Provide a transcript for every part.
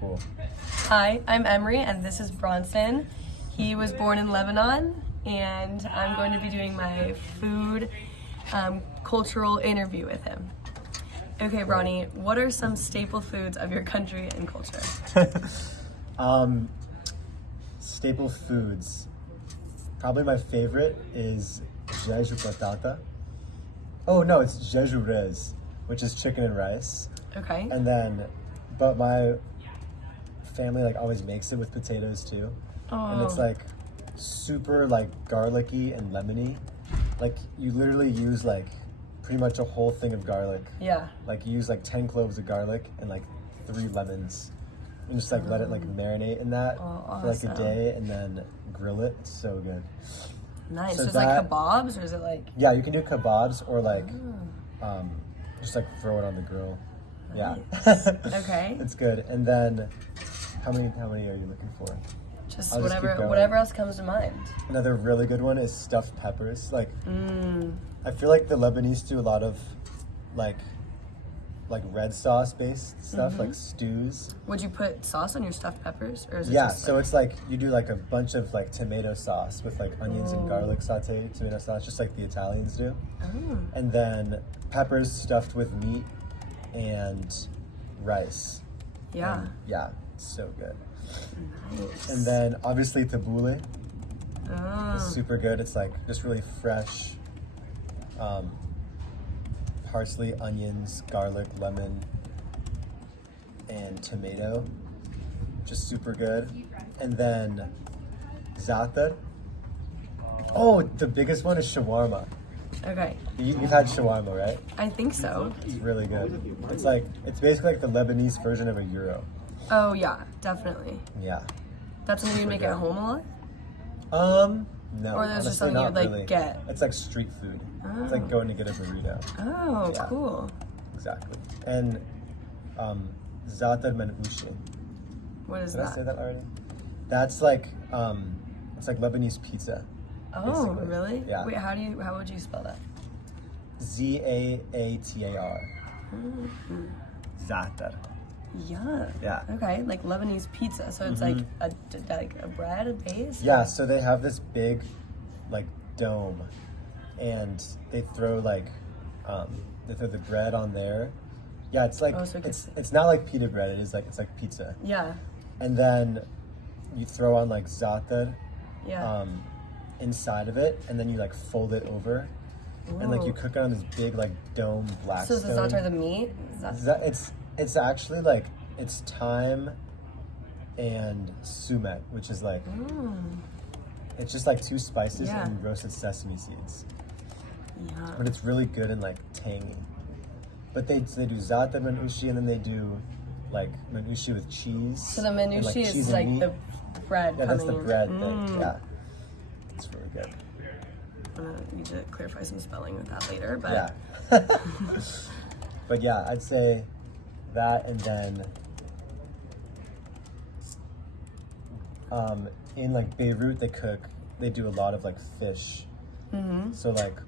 Cool. Hi, I'm Emery, and this is Bronson. He was born in Lebanon, and I'm going to be doing my food cultural interview with him. Okay, Ronnie, what are some staple foods of your country and culture? Staple foods. Probably my favorite is jeju patata. Oh no, it's jeju riz, which is chicken and rice. Okay. And then, but my family like always makes it with potatoes too. And it's like super like garlicky and lemony. Like you literally use like pretty much a whole thing of garlic. Yeah. Like you use like 10 cloves of garlic and like 3 lemons. And just like let it like marinate in that for like a day and then grill it. It's so good. Nice. So it's like kebabs, or is it like? Yeah, you can do kebabs or like just like throw it on the grill. Nice. Yeah. Okay. It's good. And then how many are you looking for? Just I'll whatever else comes to mind. Another really good one is stuffed peppers. Like I feel like the Lebanese do a lot of like red sauce based stuff, like stews. Would you put sauce on your stuffed peppers, or is it just So it's like you do like a bunch of like tomato sauce with like onions and garlic sauteed tomato sauce, just like the Italians do. And then peppers stuffed with meat and rice. Yeah. And yeah, it's so good. Nice. And then obviously tabbouleh is super good. It's like just really fresh parsley, onions, garlic, lemon, and tomato. Just super good. And then za'atar. Oh, the biggest one is shawarma. Okay. You've had shawarma, right? I think so. It's really good. It's basically like the Lebanese version of a gyro. Oh yeah, definitely. Yeah. That's something you make at home a lot? No. Or there's just honestly, something you'd like really. get? It's like street food. It's like going to get a burrito. Oh, Yeah. cool. Exactly. And za'atar manouche. What is Did that? I say that already? That's like it's like Lebanese pizza. Oh, basically. really? Yeah. Wait, how would you spell that? Zaatar. Za'atar. Yeah. Yeah. Okay, like Lebanese pizza. So it's like a bread, a base? Yeah, so they have this big like dome and they throw like they throw the bread on there. Yeah, it's like it's not like pita bread, it's like pizza. Yeah. And then you throw on like za'atar Yeah. inside of it, and then you like fold it over. And like you cook it on this big like dome black So is the stone. za'atar the meat? It's actually like it's thyme and sumac, which is like it's just like 2 spices and roasted sesame seeds. Yeah. But it's really good and like tangy. But they do za'atar manouche, and then they do like manouche with cheese. So the manouche and, is cheese like and the bread yeah, coming that's the in. bread thing. Yeah, it's really good. I'm gonna need to clarify some spelling with that later, but Yeah. But yeah, I'd say that, and then in like Beirut they do a lot of like fish. So like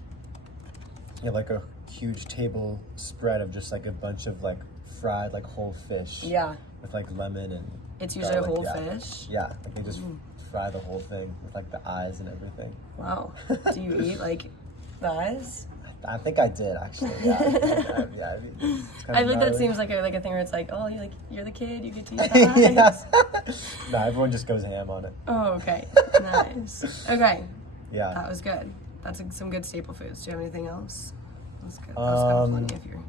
you have like a huge table spread of just like a bunch of like fried like whole fish. yeah. With like lemon and It's usually a garlic, whole yeah. fish. Yeah, like they just fry the whole thing with like the eyes and everything. Wow. Do you eat like the eyes? I think I did actually. Yeah, yeah. I mean, I think that seems like a thing where it's like, oh, you're the kid, you get to eat the eyes. Yeah. No, everyone just goes ham on it. Oh, okay. Nice. Okay. Yeah. That was good. That's some good staple foods. Do you have anything else? That's good. That was kind of plenty if you're.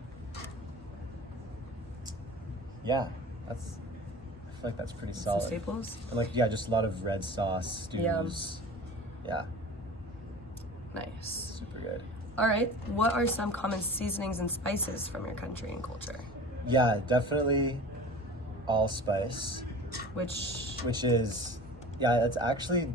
Yeah, I feel like that's pretty solid. Some staples? And like, yeah, just a lot of red sauce, stews. Yeah, Nice. super good. All right. What are some common seasonings and spices from your country and culture? Yeah, definitely allspice, Which is, yeah, it's actually,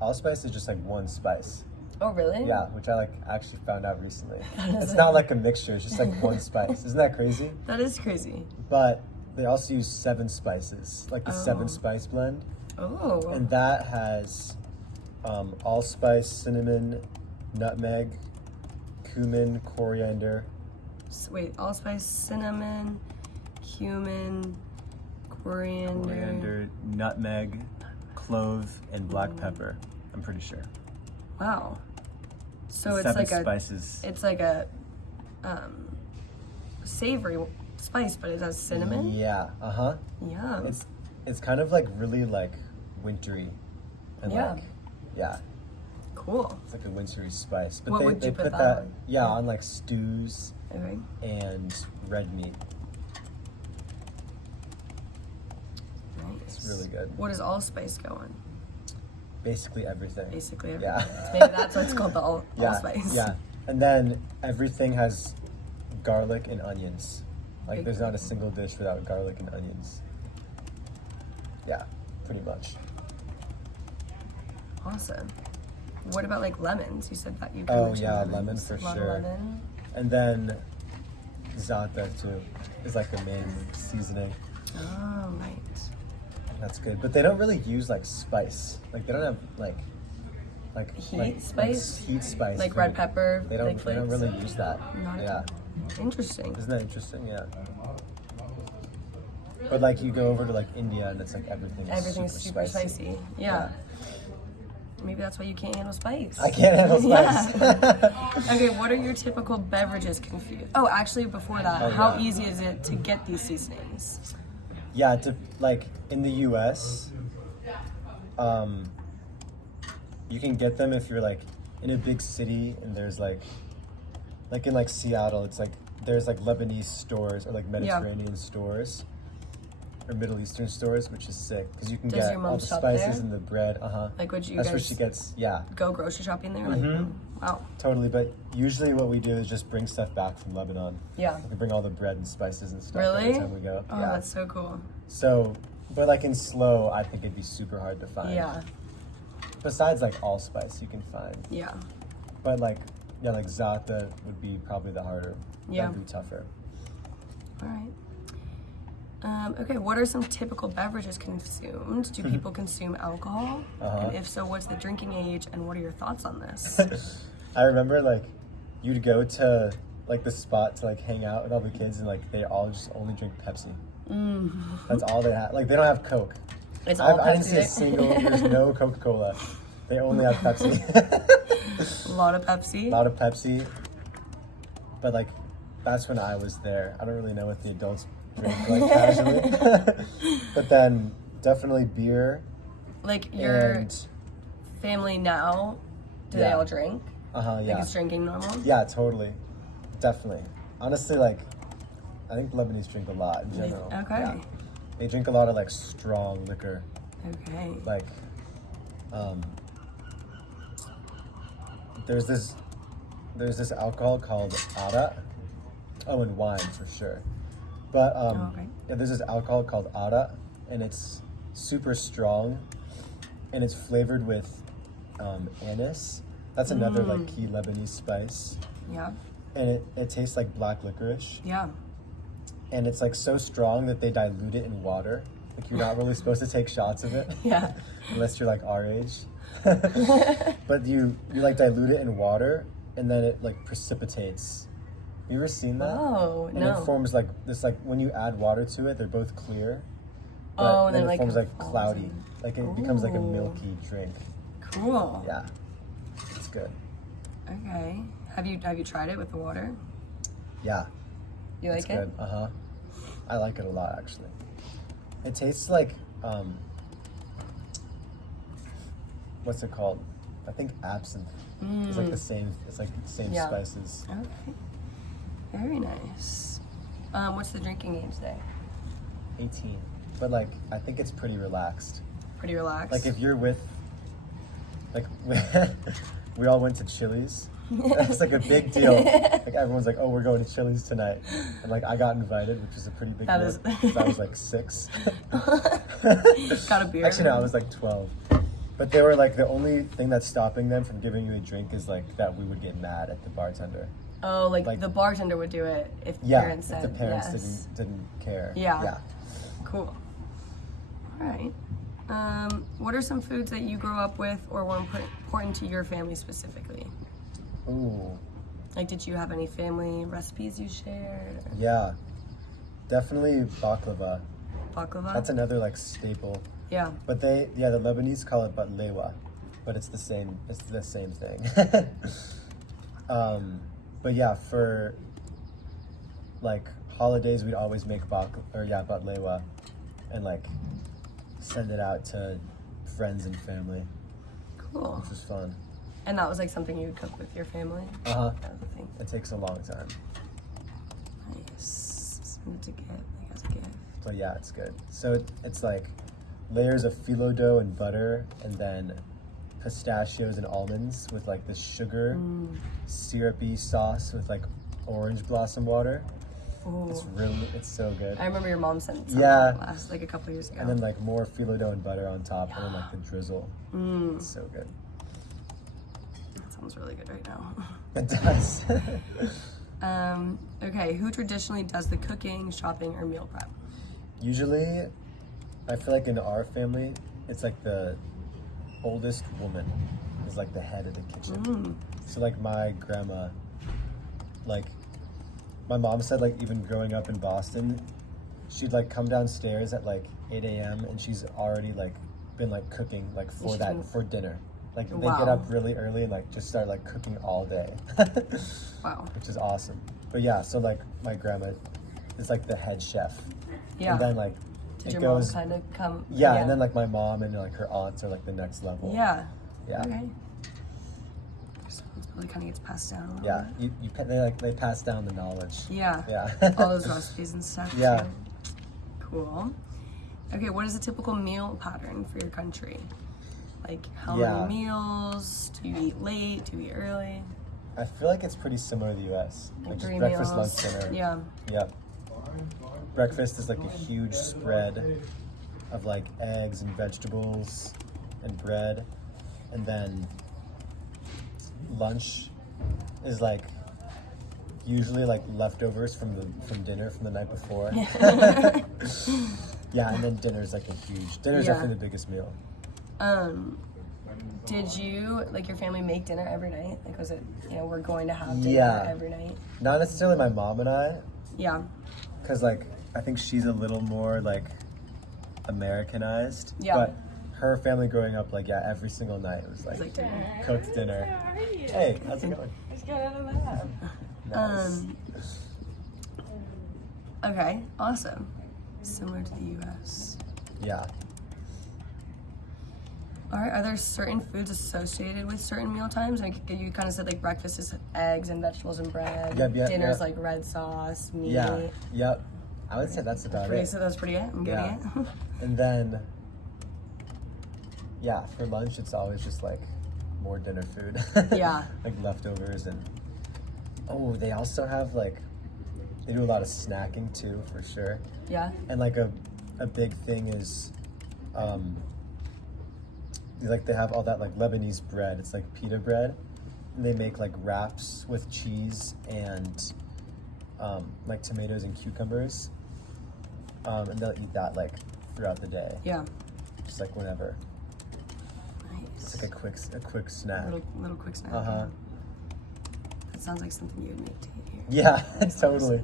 allspice is just like one spice. Oh, really? Yeah, which I like actually found out recently. It's not like a mixture, it's just like one spice. Isn't that crazy? That is crazy. But they also use 7 spices, like the 7 spice blend. Oh. And that has allspice, cinnamon, nutmeg, cumin, coriander. Wait, allspice, cinnamon, cumin, Coriander. Nutmeg, clove, and black pepper. I'm pretty sure. Wow. So it's 7 like spices. It's like a savory spice, but it has cinnamon. Yeah. Yeah. It's kind of like really like wintry, and Yeah. like yeah. Cool. It's like a wintry spice. But What they, would you they put put that on? yeah, on like stews Okay. and red meat. Nice. It's really good. What does allspice go on? Basically everything. Basically everything. Yeah. Maybe that's what's called the Yeah, allspice. yeah. And then everything has garlic and onions. Like there's not a single dish without garlic and onions. Yeah, pretty much. Awesome. What about like lemons? You said that you could Oh mention yeah, lemons. lemon for A lot of sure. lemon. And then za'atar too is like the main seasoning. Oh, right. That's good. But they don't really use like spice. Like they don't have like Heat spice? heat spice. Like red pepper. They don't like they don't flakes? really use that. Not- Yeah. Interesting. Isn't that interesting? Yeah. But like you go over to like India and it's like Everything's super spicy. Yeah. Maybe that's why you can't handle spice. I can't handle spice. Okay, what are your typical beverages confused? Oh, actually, before that, Oh, how yeah. easy is it to get these seasonings? Yeah, like in the US, you can get them if you're like in a big city and there's like in like Seattle, it's like there's like Lebanese stores or like Mediterranean stores or Middle Eastern stores, which is sick because you can Does get your mom all the shop spices there? and the bread. Like, would you That's where guys she gets. Yeah, go grocery shopping there? Like, Mhm. wow. totally. But usually, what we do is just bring stuff back from Lebanon. Yeah. We bring all the bread and spices and stuff Really? every time we go. Oh, yeah. that's so cool. So, but like in slow, I think it'd be super hard to find. Yeah. Besides like allspice, you can find. Yeah. But like, yeah, like za'atar would be probably the harder. Yeah. That'd be tougher. All right. Okay, what are some typical beverages consumed? Do people consume alcohol? And if so, what's the drinking age and what are your thoughts on this? I remember like, you'd go to like the spot to like hang out with all the kids and like they all just only drink Pepsi. That's all they have. Like they don't have Coke. It's all I didn't Pepsi. see a single. There's no Coca-Cola. They only have Pepsi. A lot of Pepsi. A lot of Pepsi. But like, that's when I was there. I don't really know what the adults drink like casually. But then definitely beer. Like your And family now, do they Yeah. all drink? yeah. Like it's drinking normal? Yeah, totally. Definitely. Honestly, like, I think Lebanese drink a lot in general. Okay. Yeah. They drink a lot of like strong liquor. Okay. Like, there's this alcohol called ara. Oh, and wine for sure. But okay. yeah, there's this alcohol called ara, and it's super strong, and it's flavored with anise. That's another like key Lebanese spice, Yeah. and it tastes like black licorice, Yeah. and it's like so strong that they dilute it in water. Like you're not really supposed to take shots of it. Yeah. Unless you're like our age. But you like dilute it in water and then it like precipitates. You ever seen that? Oh, And no. it forms like this, like when you add water to it, they're both clear. But Oh, and then then, it like, forms like falls cloudy. in. Like it becomes like a Ooh. milky drink. Cool. Yeah. It's good. Okay. Have you tried it with the water? Yeah. You It's like it? good. I like it a lot actually. It tastes like what's it called? I think absinthe. It's like the same. It's like the same Yeah. spices. Okay. Very nice. What's the drinking age there? 18, but like I think it's pretty relaxed. Pretty relaxed. Like if you're with, like we all went to Chili's. It's like a big deal. Like everyone's like, "Oh, we're going to Chili's tonight," and like I got invited, which was a pretty big That deal. is- 'Cause I was like 6. Got a beer. Actually, no, I was like 12. But they were like, the only thing that's stopping them from giving you a drink is like that we would get mad at the bartender. Oh, like like- the bartender would do it if Yeah, parents if said the parents yes. didn't care. Yeah. Yeah. Cool. All right. What are some foods that you grew up with or were important to your family specifically? Ooh. Like, did you have any family recipes you shared? Yeah. Definitely baklava. baklava. That's another like staple. Yeah. But the Lebanese call it batlewa, but it's the same thing. But yeah, for like holidays, we'd always make batlewa, and like send it out to friends and family. Cool. Which was fun. And that was like something you would cook with your family? Uh-huh. That was the thing. It takes a long time. Nice. Send it to gift, like as a gift. But yeah, it's good. So it's like layers of phyllo dough and butter, and then pistachios and almonds with like this sugar, syrupy sauce with like orange blossom water. Ooh. It's so good. I remember your mom sent some like a couple years ago. And then like more phyllo dough and butter on top, and then like the drizzle. It's so good. That sounds really good right now. It does. Okay, who traditionally does the cooking, shopping, or meal prep? Usually, I feel like in our family, it's like the oldest woman is like the head of the kitchen. So like my grandma, like my mom said, like even growing up in Boston, she'd like come downstairs at like 8 a.m. and she's already like been like cooking like for dinner. Like they get up really early and like just start like cooking all day. Wow. Which is awesome. But yeah, so like my grandma is like the head chef. Yeah. And then like Did your mom kind of come? Yeah, and then like my mom and like her aunts are like the next level. Yeah. Yeah. Okay. Responsibility kind of gets passed down. Yeah, they pass down the knowledge. Yeah. Yeah. All those recipes and stuff. Yeah. Too. Cool. Okay, what is a typical meal pattern for your country? Like how many meals? Do you eat late? Do you eat early? I feel like it's pretty similar to the U.S. Like 3 breakfast, meals. lunch, dinner. Yeah. Yeah. Breakfast is like a huge spread of like eggs and vegetables and bread, and then lunch is like usually like leftovers from dinner from the night before. Yeah, and then dinner's like a huge. Dinner's definitely the biggest meal. Did you, like your family make dinner every night? Like was it, we're going to have dinner every night? Not necessarily my mom and I. Yeah. Because like I think she's a little more like Americanized. Yeah. But her family growing up, like every single night it was like dinner. Cooked dinner. Hey, how's it going? Let's get out of that. Nice. Okay, awesome. Similar to the U.S. Yeah. All right, are there certain foods associated with certain meal times? Like you kind of said, like breakfast is eggs and vegetables and bread. Dinner's like red sauce, meat. Yeah. Yep. I would say that's about it. So that's pretty good. I'm getting it. And then, for lunch it's always just like more dinner food. Yeah. Like leftovers and they also have they do a lot of snacking too, for sure. Yeah. And like a big thing is they have all that like Lebanese bread. It's like pita bread, and they make like wraps with cheese and like tomatoes and cucumbers, and they'll eat that like throughout the day. Yeah. Just like whenever. Nice. It's like a quick snack. Little quick snack. Uh-huh. That sounds like something you would make to eat here. Yeah, totally.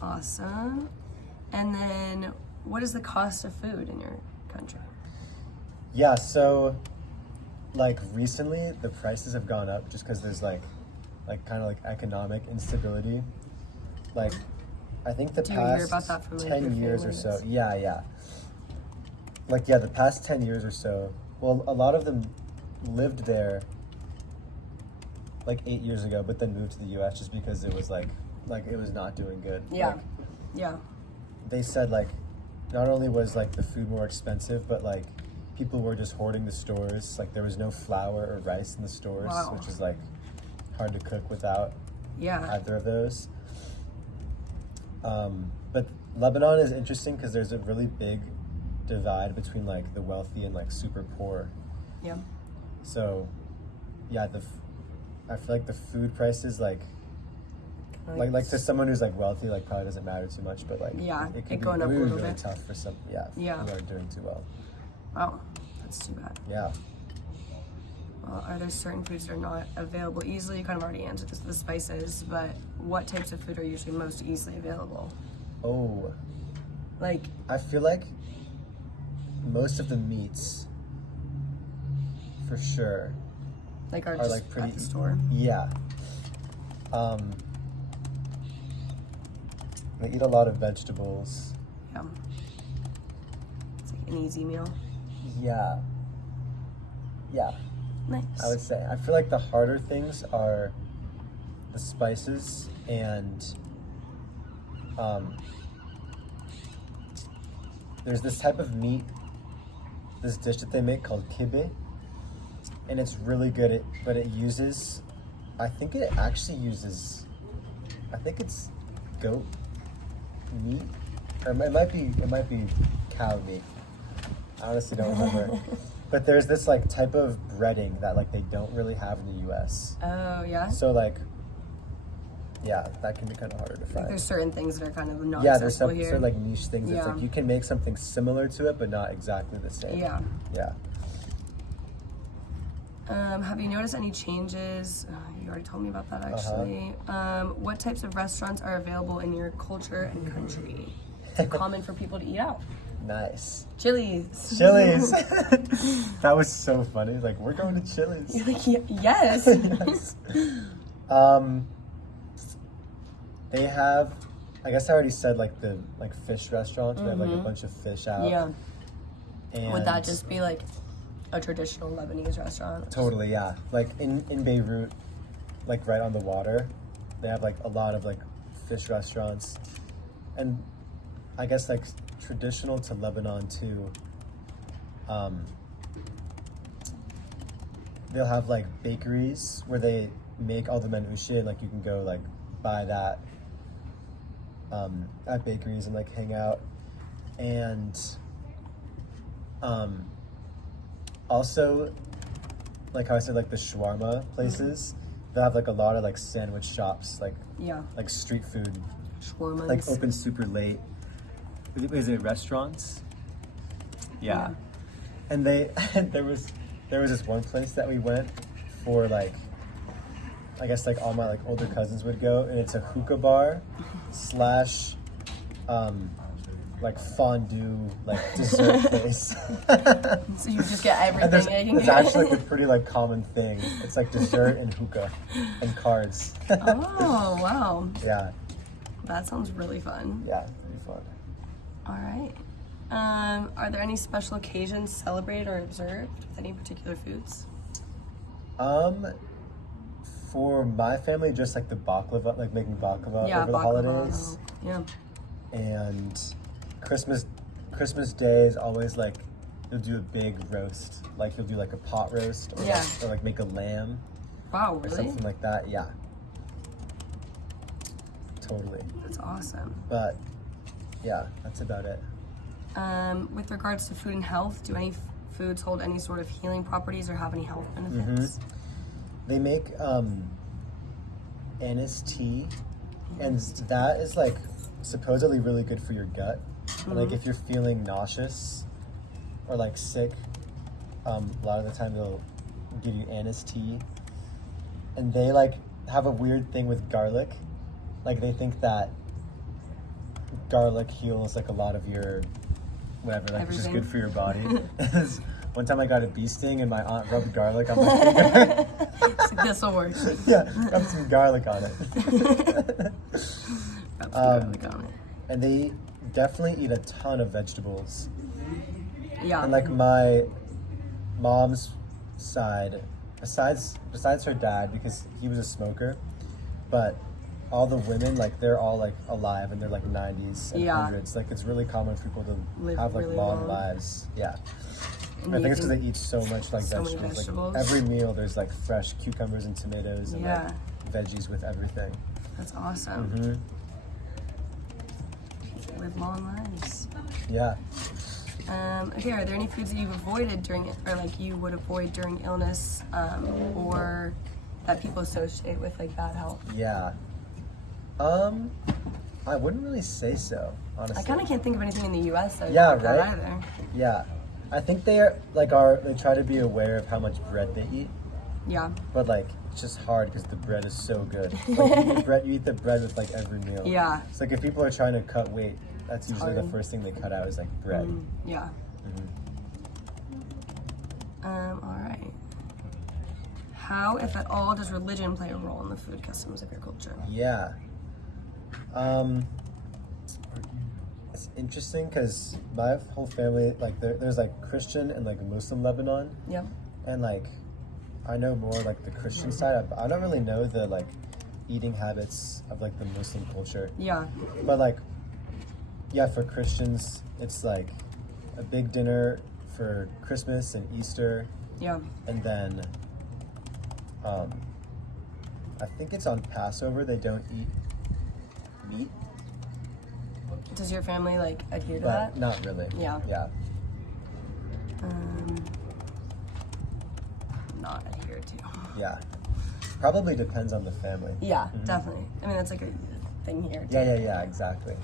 Awesome. And then, what is the cost of food in your country? Yeah, so like recently the prices have gone up just because there's like kind of like economic instability. Like I think the Do you past hear about that from, like, 10 your years or families? so. Yeah. Like the past 10 years or so. Well, a lot of them lived there like 8 years ago, but then moved to the US just because it was like it was not doing good. Yeah. Like, Yeah. they said like not only was like the food more expensive, but like people were just hoarding the stores. Like there was no flour or rice in the stores, which is like hard to cook without either of those. But Lebanon is interesting because there's a really big divide between like the wealthy and like super poor. Yeah. So I feel like the food prices like to someone who's like wealthy like probably doesn't matter too much, but like it could be going up a little really bit. tough for some who aren't doing too well. Wow, that's too bad. Yeah. Well, are there certain foods that are not available easily? You kind of already answered this with the spices, but what types of food are usually most easily available? Oh, Like, I feel like most of the meats, for sure, like are are just like pretty at the store. Yeah. They eat a lot of vegetables. Yeah. It's like an easy meal. Yeah. Yeah. Nice. I would say. I feel like the harder things are the spices and there's this type of meat, this dish that they make called kibe, and it's really good. But it uses, I think it's goat meat, or it might be cow meat. I honestly don't remember. But there's this like type of breading that like they don't really have in the U.S. Oh yeah. So like, yeah, that can be kind of harder to Like find. there's certain things that are kind of not Yeah, there's accessible some here. sort of like niche things. It's Yeah. like you can make something similar to it, but not exactly the same. Yeah. Yeah. Have you noticed any changes? You already told me about that actually. What types of restaurants are available in your culture and country? Common for people to eat out. Nice. Chili's. Chili's. That was so funny. Like, we're going to Chili's. You're like, yes. Yes. They have, I guess I already said like the fish restaurants. They have like a bunch of fish out. Yeah. And Would that just be like a traditional Lebanese restaurant? Totally, yeah. Like in Beirut, like right on the water, they have like a lot of like fish restaurants. And I guess like traditional to Lebanon too, they'll have like bakeries where they make all the menuche, like you can go like buy that at bakeries and like hang out. And also, like how I said, like the shawarma places, they have like a lot of like sandwich shops, like Yeah. like street food, Shawarmas. like open super late. Is it restaurants? Yeah. And they there was this one place that we went for, like I guess like all my like older cousins would go, and it's a hookah bar slash like fondue like dessert place. So you just get And everything. it's actually like a pretty like common thing. It's like dessert and hookah and cards. Oh wow. Yeah. That sounds really fun. Yeah, pretty fun. All right. Are there any special occasions celebrated or observed with any particular foods? For my family, just like the baklava, like making baklava over the holidays. Yeah. And Christmas Day is always like you'll do a big roast, like you'll do like a pot roast, or, Yeah. or like make a lamb Wow, or really? something like that. Yeah, totally. That's awesome. But yeah, that's about it. With regards to food and health, do any foods hold any sort of healing properties or have any health benefits? They make anise tea, and that is like supposedly really good for your gut. And like if you're feeling nauseous or like sick, a lot of the time they'll give you anise tea. And they like have a weird thing with garlic. Like they think that garlic heals like a lot of your whatever, like it's just good for your body. One time I got a bee sting and my aunt rubbed garlic on my finger. This will work. Yeah, rub some garlic on it. Rub some garlic on it. And they definitely eat a ton of vegetables. Yeah. And like my mom's side, besides her dad, because he was a smoker, but all the women, like they're all like alive and they're like 90s and 100s. Like it's really common for people to Live have like really long long. lives. Yeah. And I think you it's because they eat so much like so many vegetables. vegetables. Like every meal there's like fresh cucumbers and tomatoes and Yeah. like veggies with everything. That's awesome. Mm-hmm. Live long lives. Yeah. Okay, are there any foods that you've avoided during, or like you would avoid during illness, or that people associate with like bad health? Yeah. I wouldn't really say so, honestly. I kind of can't think of anything in the U.S. that Yeah, like that right? either. Yeah. I think they try to be aware of how much bread they eat, Yeah. but like it's just hard because the bread is so good. Like, you eat the bread with like every meal. Yeah. It's like if people are trying to cut weight, that's usually the first thing they cut out is like bread. Yeah. All right. How, if at all, does religion play a role in the food customs of your culture? Yeah. It's interesting because my whole family, like, there's like Christian and like Muslim Lebanon. Yep. And like, I know more like the Christian side. I don't really know the like eating habits of like the Muslim culture. Yeah. But like, yeah, for Christians, it's like a big dinner for Christmas and Easter. Yeah. And then, I think it's on Passover, they don't eat meat. Does your family like adhere to But that? not really. Yeah. Yeah. Not adhere to. Yeah. Probably depends on the family. Yeah, definitely. I mean, that's like a thing here. Too. Yeah, exactly.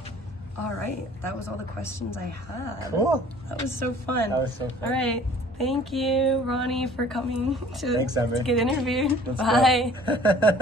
All right, that was all the questions I had. Cool. That was so fun. That was so fun. All right, thank you, Ronnie, for coming to Thanks, Emery. get interviewed. Let's Bye. go.